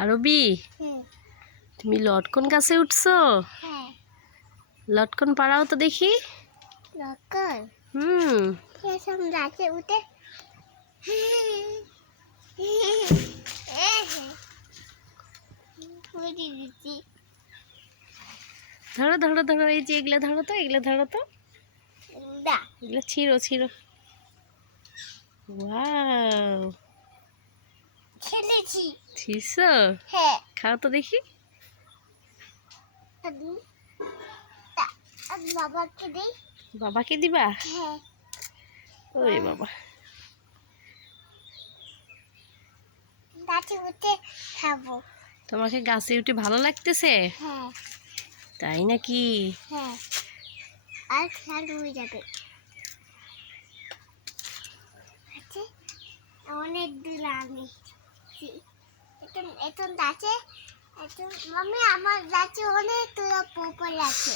আরবি, তুমি লটকন গাছে উঠছো? লটকন পাড়াও তো দেখি। গাছে উঠে ধরো ধরো ধরো, এই যে এগুলা ধরো তো, এগুলা ধরো তো, এগুলা ছিঁড়ো ছিঁড়ো। ওয়াও, খেলেছি। ছিঁড়ছো? হ্যাঁ, খাও তো দেখি। বাবাকে দেই। বাবাকে দিবা? হ্যাঁ, ওরে বাবা, গাছে উঠে খাবো। তোমাকে গাছে উঠে ভালো লাগতেছে? হ্যাঁ তাই নাকি? হ্যাঁ, আর খেয়াল হয়ে যাবে। আচ্ছা, অনেক দূর আমি এখন এখন গাছে এখন মাম্মি আমার গাছে অনেক দূর পোপল আছে।